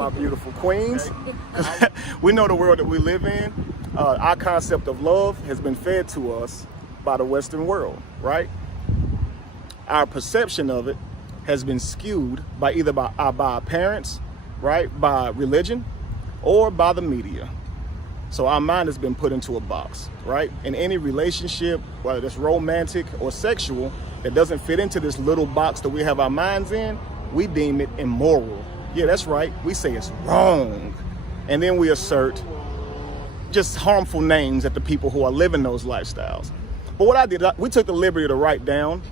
of my beautiful queens. We know the world that we live in. Our concept of love has been fed to us by the Western world, right? Our perception of it has been skewed by either by our parents, right, by religion, or by the media. So our mind has been put into a box, right? In any relationship, whether it's romantic or sexual, that doesn't fit into this little box that we have our minds in, we deem it immoral. Yeah, that's right. We say it's wrong. And then we assert just harmful names at the people who are living those lifestyles. But what I did, we took the liberty to write down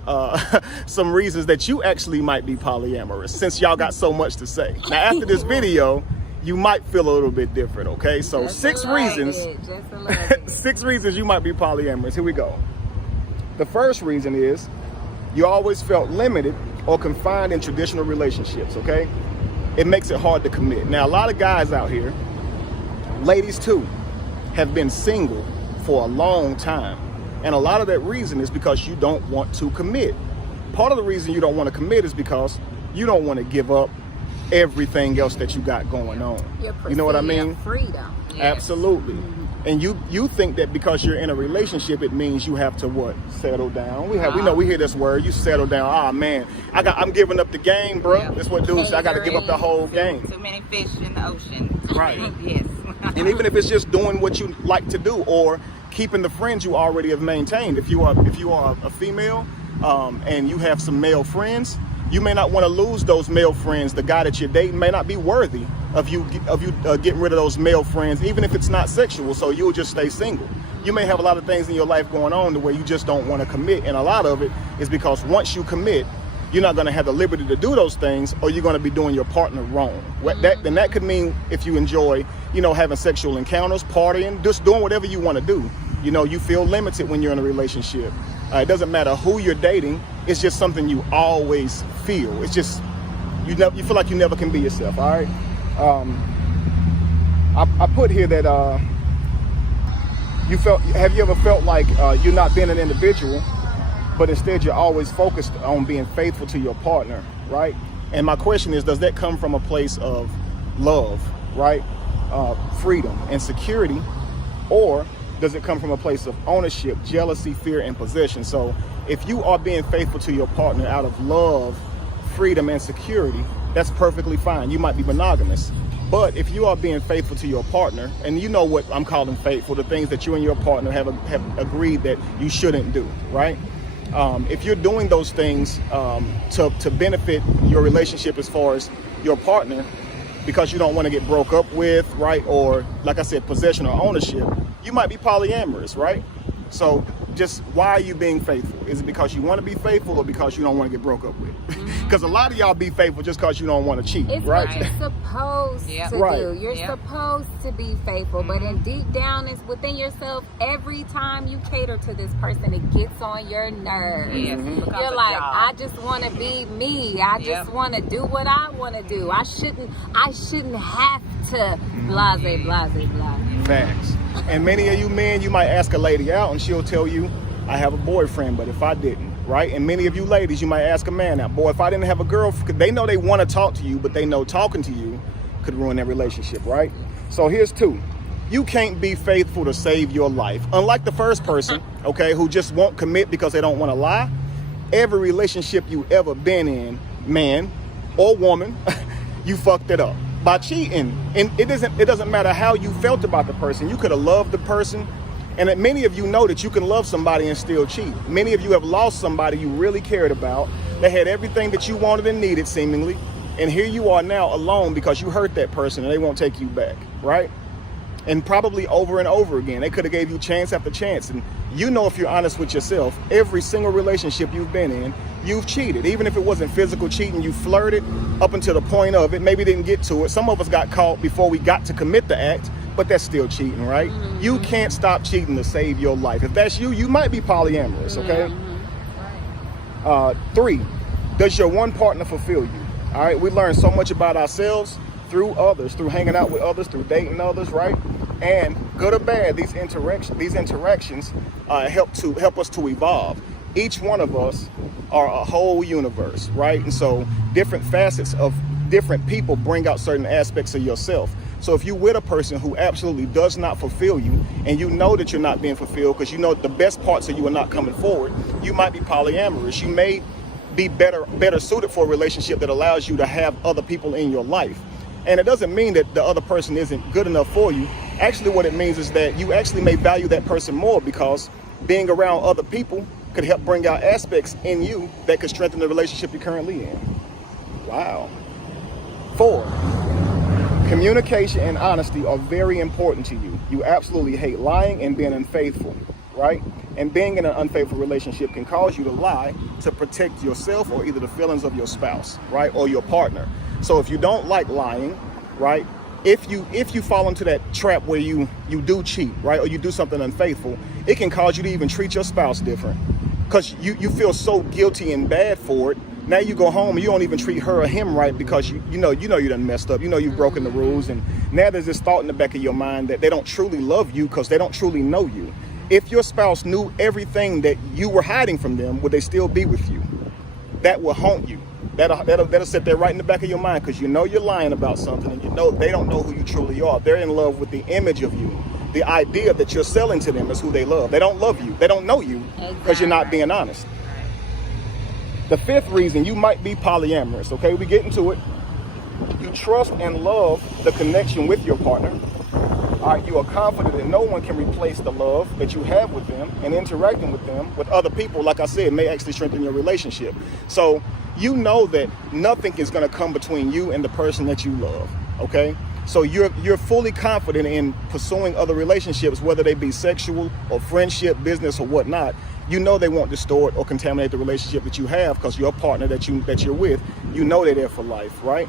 some reasons that you actually might be polyamorous, since y'all got so much to say. Now, after this video, you might feel a little bit different, okay? So just 6 reasons, 6 reasons you might be polyamorous. Here we go. The first reason is you always felt limited or confined in traditional relationships, okay? It makes it hard to commit. Now, a lot of guys out here, ladies too, have been single for a long time. And a lot of that reason is because you don't want to commit. Part of the reason you don't want to commit is because you don't want to give up everything else that you got going on. You know what I mean? Freedom. Yes. Absolutely. And you think that because you're in a relationship, it means you have to what? Settle down. We know we hear this word. You settle down. Ah, man, I'm giving up the game, bro. Yeah. That's what dudes say. I got to give up the whole game. Too many fish in the ocean. Right. Yes. And even if it's just doing what you like to do, or keeping the friends you already have maintained. If you are a female and you have some male friends, you may not want to lose those male friends. The guy that you're dating may not be worthy of you getting rid of those male friends, even if it's not sexual. So you'll just stay single. You may have a lot of things in your life going on to where you just don't want to commit, and a lot of it is because once you commit, you're not going to have the liberty to do those things, or you're going to be doing your partner wrong. Then that could mean if you enjoy, having sexual encounters, partying, just doing whatever you want to do. You feel limited when you're in a relationship. It doesn't matter who you're dating. It's just something you always feel. It's just, you feel like you never can be yourself, all right? I put here that have you ever felt like you're not being an individual, but instead you're always focused on being faithful to your partner, right? And my question is, does that come from a place of love, right? Freedom and security, or does it come from a place of ownership, jealousy, fear, and possession? So if you are being faithful to your partner out of love, freedom, and security, that's perfectly fine. You might be monogamous. But if you are being faithful to your partner, and you know what I'm calling faithful, the things that you and your partner have agreed that you shouldn't do, right? If you're doing those things to benefit your relationship as far as your partner, because you don't want to get broke up with, right? Or like I said, possession or ownership, you might be polyamorous, right? So just why are you being faithful? Is it because you want to be faithful, or because you don't want to get broke up with? Because a lot of y'all be faithful just because you don't want to cheat, it's right? What you're supposed to do. You're supposed to be faithful, but in deep down, it's within yourself. Every time you cater to this person, it gets on your nerves. You're like, I just want to be me. I just want to do what I want to do. I shouldn't have to blase. Facts. And many of you men, you might ask a lady out and she'll tell you, I have a boyfriend, but if I didn't, right? And many of you ladies, you might ask a man out, boy, if I didn't have a girlfriend, they know they want to talk to you, but they know talking to you could ruin their relationship, right? So here's 2. You can't be faithful to save your life. Unlike the first person, okay, who just won't commit because they don't want to lie. Every relationship you ever been in, man or woman, you fucked it up by cheating. And it doesn't matter how you felt about the person. You could have loved the person. And that many of you know that you can love somebody and still cheat. Many of you have lost somebody you really cared about. They had everything that you wanted and needed, seemingly. And here you are now alone because you hurt that person and they won't take you back, right? And probably over and over again. They could have gave you chance after chance. And you know, if you're honest with yourself, every single relationship you've been in, you've cheated. Even if it wasn't physical cheating, you flirted up until the point of it, maybe didn't get to it. Some of us got caught before we got to commit the act, but that's still cheating, right? You can't stop cheating to save your life. If that's you, you might be polyamorous, okay? 3, does your one partner fulfill you? All right, we learn so much about ourselves through others, through hanging out with others, through dating others, right? And good or bad, these interactions help us to evolve. Each one of us are a whole universe, right? And so different facets of different people bring out certain aspects of yourself. So if you're with a person who absolutely does not fulfill you, and you know that you're not being fulfilled because you know the best parts of you are not coming forward, you might be polyamorous. You may be better suited for a relationship that allows you to have other people in your life. And it doesn't mean that the other person isn't good enough for you. Actually, what it means is that you actually may value that person more, because being around other people could help bring out aspects in you that could strengthen the relationship you're currently in. Wow. 4, communication and honesty are very important to you. You absolutely hate lying and being unfaithful, right? And being in an unfaithful relationship can cause you to lie to protect yourself or either the feelings of your spouse, right? Or your partner. So if you don't like lying, right? If you fall into that trap where you do cheat, right? Or you do something unfaithful, it can cause you to even treat your spouse different, because you feel so guilty and bad for it. Now you go home and you don't even treat her or him right, because you know you done messed up. You know you've broken the rules, and now there's this thought in the back of your mind that they don't truly love you because they don't truly know you. If your spouse knew everything that you were hiding from them, would they still be with you? That will haunt you. That'll sit there right in the back of your mind, because you know you're lying about something, and you know they don't know who you truly are. They're in love with the image of you. The idea that you're selling to them is who they love. They don't love you. They don't know you because you're not being honest. The 5th reason you might be polyamorous, okay? We get into it. You trust and love the connection with your partner. All right, you are confident that no one can replace the love that you have with them, and interacting with them, with other people, like I said, may actually strengthen your relationship. So you know that nothing is going to come between you and the person that you love, okay? So you're fully confident in pursuing other relationships, whether they be sexual or friendship, business, or whatnot. You know they won't distort or contaminate the relationship that you have, because your partner that you're with, you know they're there for life, right?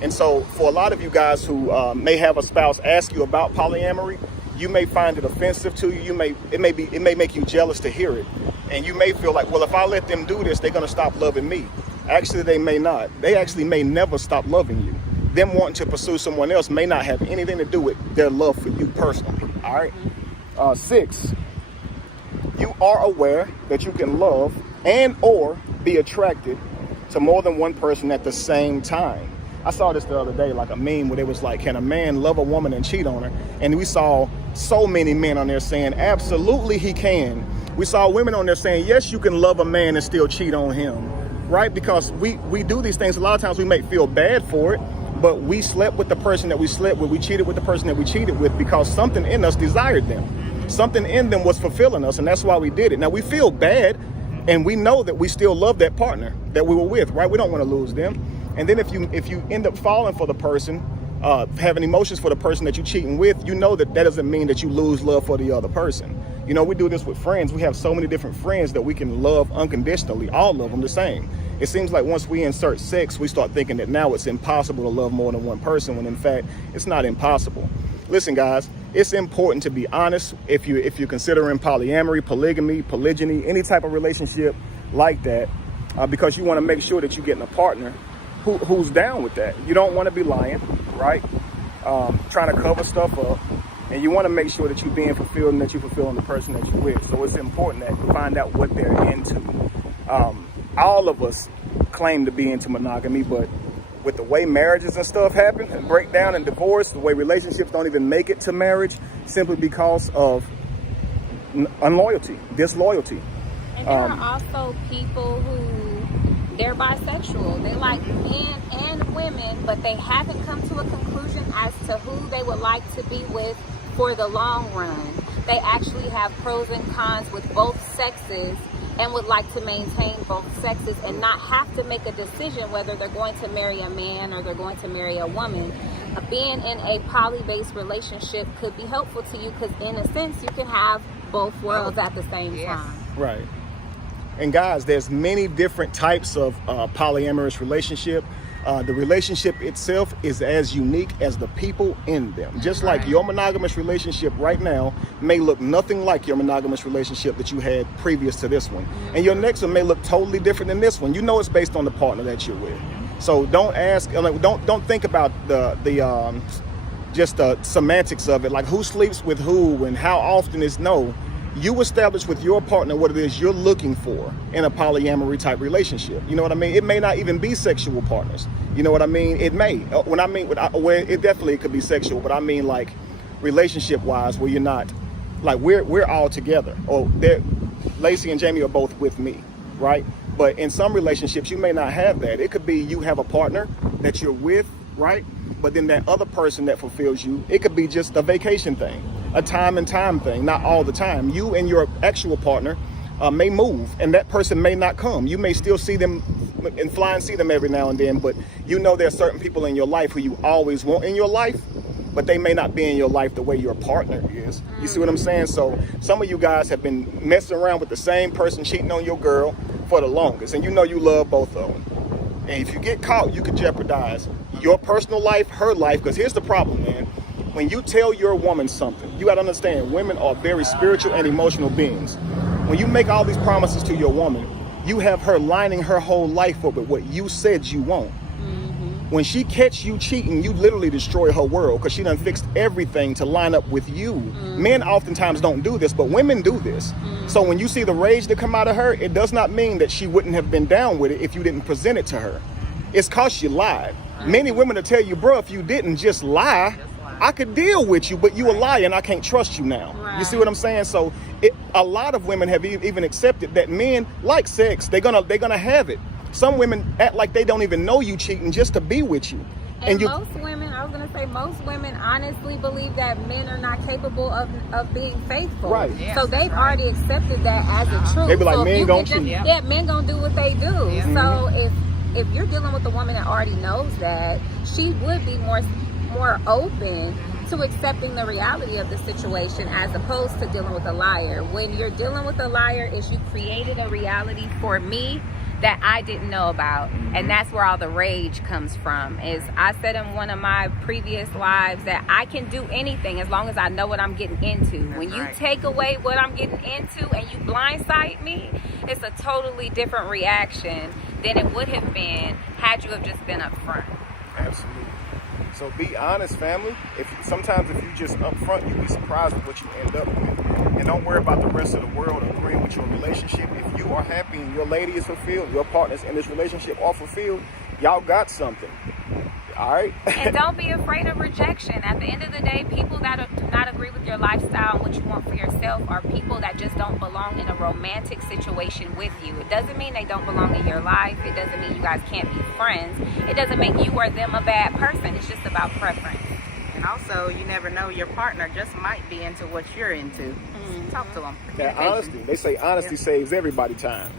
And so for a lot of you guys who may have a spouse ask you about polyamory, you may find it offensive to you. It may make you jealous to hear it, and you may feel like, well, if I let them do this, they're going to stop loving me. Actually, they may not. They actually may never stop loving you. Them wanting to pursue someone else may not have anything to do with their love for you personally. All right. 6, you are aware that you can love and or be attracted to more than one person at the same time. I saw this the other day, like a meme where it was like, can a man love a woman and cheat on her? And we saw so many men on there saying, absolutely he can. We saw women on there saying, yes, you can love a man and still cheat on him, right? Because we do these things. A lot of times we may feel bad for it, but we slept with the person that we slept with. We cheated with the person that we cheated with because something in us desired them. Something in them was fulfilling us, and that's why we did it. Now we feel bad, and we know that we still love that partner that we were with, right? We don't want to lose them. And then if you end up falling for the person, having emotions for the person that you're cheating with, you know that doesn't mean that you lose love for the other person. You know, we do this with friends. We have so many different friends that we can love unconditionally, all of them the same. It seems like once we insert sex, we start thinking that now it's impossible to love more than one person, when in fact, it's not impossible. Listen, guys, it's important to be honest if you're considering polyamory, polygamy, polygyny, any type of relationship like that, because you want to make sure that you're getting a partner who's down with that. You don't want to be lying, right? Trying to cover stuff up. And you want to make sure that you're being fulfilled and that you're fulfilling the person that you're with. So it's important that you find out what they're into. All of us claim to be into monogamy, but with the way marriages and stuff happen and break down and divorce, the way relationships don't even make it to marriage simply because of unloyalty, disloyalty. And there are also people who, they're bisexual. They like men and women, but they haven't come to a conclusion as to who they would like to be with for the long run. They actually have pros and cons with both sexes and would like to maintain both sexes and not have to make a decision whether they're going to marry a man or they're going to marry a woman. Being in a poly-based relationship could be helpful to you because in a sense you can have both worlds at the same time. Right. And guys, there's many different types of polyamorous relationship. The relationship itself is as unique as the people in them. Just like your monogamous relationship right now may look nothing like your monogamous relationship that you had previous to this one. And your next one may look totally different than this one. You know it's based on the partner that you're with. So don't ask, don't think about just the semantics of it, like who sleeps with who and how often is no. you establish with your partner what it is you're looking for in a polyamory type relationship. You know what I mean? It may not even be sexual partners. You know what I mean? It may. When I mean, well, it definitely could be sexual, but I mean like relationship wise, where you're not like we're all together. Or Lacey and Jamie are both with me, right? But in some relationships, you may not have that. It could be you have a partner that you're with, right? But then that other person that fulfills you, it could be just a vacation thing, a time and time thing, not all the time. You and your actual partner may move, and that person may not come. You may still see them and fly and see them every now and then, but you know there are certain people in your life who you always want in your life, but they may not be in your life the way your partner is. You see what I'm saying? So some of you guys have been messing around with the same person, cheating on your girl for the longest, and you know you love both of them. And if you get caught, you could jeopardize your personal life, her life, because here's the problem, man. When you tell your woman something, you got to understand, women are very spiritual and emotional beings. When you make all these promises to your woman, you have her lining her whole life up with what you said you want. When she catch you cheating, you literally destroy her world because she done fixed everything to line up with you. Men oftentimes don't do this, but women do this. So when you see the rage that come out of her, it does not mean that she wouldn't have been down with it if you didn't present it to her. It's cause you lied. Many women will tell you, bro, if you didn't just lie, I could deal with you, but you a liar and I can't trust you now. You see what I'm saying? So a lot of women have even accepted that men like sex. They're gonna have it. Some women act like they don't even know you cheating just to be with you. And most women, I was going to say, most women honestly believe that men are not capable of being faithful. Right. Yes, so they've already accepted that as a truth. They be like, men gonna cheat. Yeah, men gonna do what they do. So if you're dealing with a woman that already knows that, she would be more open to accepting the reality of the situation as opposed to dealing with a liar. When you're dealing with a liar, is you created a reality for me that I didn't know about, and that's where all the rage comes from. Is I said in one of my previous lives that I can do anything as long as I know what I'm getting into. When you take away what I'm getting into and you blindside me, it's a totally different reaction than it would have been had you have just been up front. Absolutely. So be honest, family. Sometimes if you just upfront, you'll be surprised with what you end up with. And don't worry about the rest of the world agreeing with your relationship. If you are happy and your lady is fulfilled, your partners in this relationship are fulfilled, y'all got something. All right? And don't be afraid of rejection. At the end of the day, people that do not agree with your lifestyle and what you want for yourself are people that just don't belong in a romantic situation with you. It doesn't mean they don't belong in your life. It doesn't mean you guys can't be friends. It doesn't make you or them a bad person. It's just about preference. And also, you never know, your partner just might be into what you're into. Talk to them. That honesty. They say honesty saves everybody time.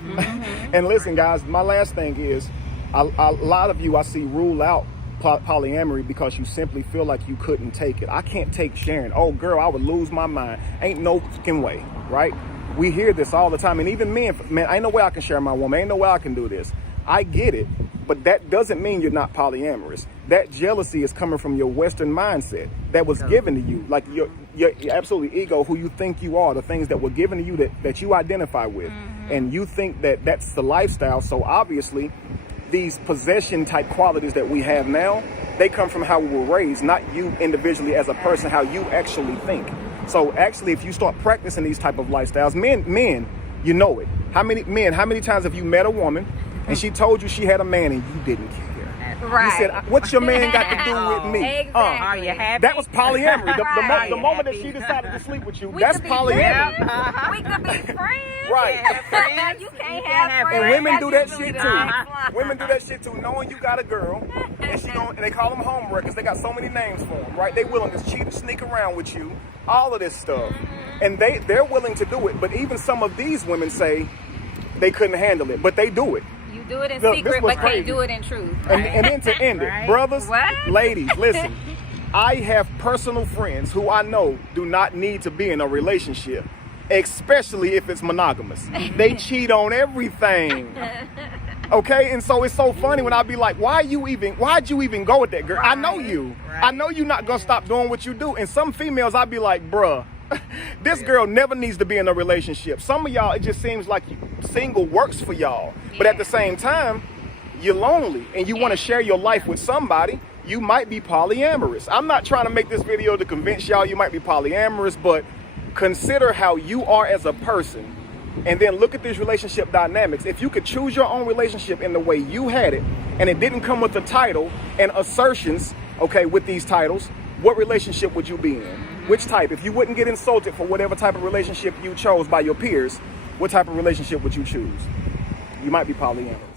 And listen, guys, my last thing is, a lot of you I see rule out polyamory because you simply feel like you couldn't take it. I can't take sharing. Oh, girl, I would lose my mind. Ain't no fucking way, right? We hear this all the time. And even men, man, ain't no way I can share my woman. Ain't no way I can do this. I get it, but that doesn't mean you're not polyamorous. That jealousy is coming from your Western mindset that was given to you, like your absolutely ego, who you think you are, the things that were given to you that you identify with. And you think that that's the lifestyle. So obviously, these possession type qualities that we have now, they come from how we were raised, not you individually as a person, how you actually think. So actually, if you start practicing these type of lifestyles, men, you know it. How many times have you met a woman and she told you she had a man and you didn't care? Right. You said, what's your man got to do with me? Exactly. Are you happy? That was polyamory. Right. The moment that she decided to sleep with you, that's polyamory. We could be friends. Right. You can't have friends. And women do that That's shit usually too. the next line. Women do that shit too, knowing you got a girl, and and they call them homewreckers. They got so many names for them, right? They willing to cheat and sneak around with you, all of this stuff, and they're willing to do it. But even some of these women say they couldn't handle it, but they do it. You do it in Look, secret, this was but crazy. can't do it in truth. Right? And then to end it, brothers, ladies, listen. I have personal friends who I know do not need to be in a relationship, especially if it's monogamous. They cheat on everything. Okay, and so it's so funny when I be like, why'd you even go with that girl? I know you. I know you're not gonna stop doing what you do. And some females, I be like, bruh, this girl never needs to be in a relationship. Some of y'all, it just seems like single works for y'all. But at the same time, you're lonely and you want to share your life with somebody. You might be polyamorous. I'm not trying to make this video to convince y'all you might be polyamorous, but consider how you are as a person, and then look at these relationship dynamics. If you could choose your own relationship in the way you had it, and it didn't come with a title and assertions, okay, with these titles, what relationship would you be in? Which type? If you wouldn't get insulted for whatever type of relationship you chose by your peers, what type of relationship would you choose? You might be polyamorous.